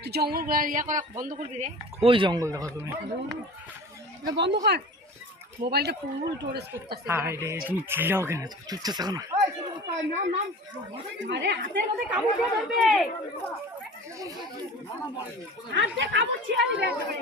তুই জঙ্গল ইয়া করা বন্ধ করবি রে। ওই জঙ্গল দেখো তুমি, বন্ধ কর। মোবাইলটা পুরো স্টোরেজ করতেছে। আরে তুমি চিল্লাও কেন, চুপচাপ থাকো না। আরে হাতের মধ্যে কামড় দিয়ে ধরবে, হাতে কামড় ছিঁড়ে দিবে একেবারে।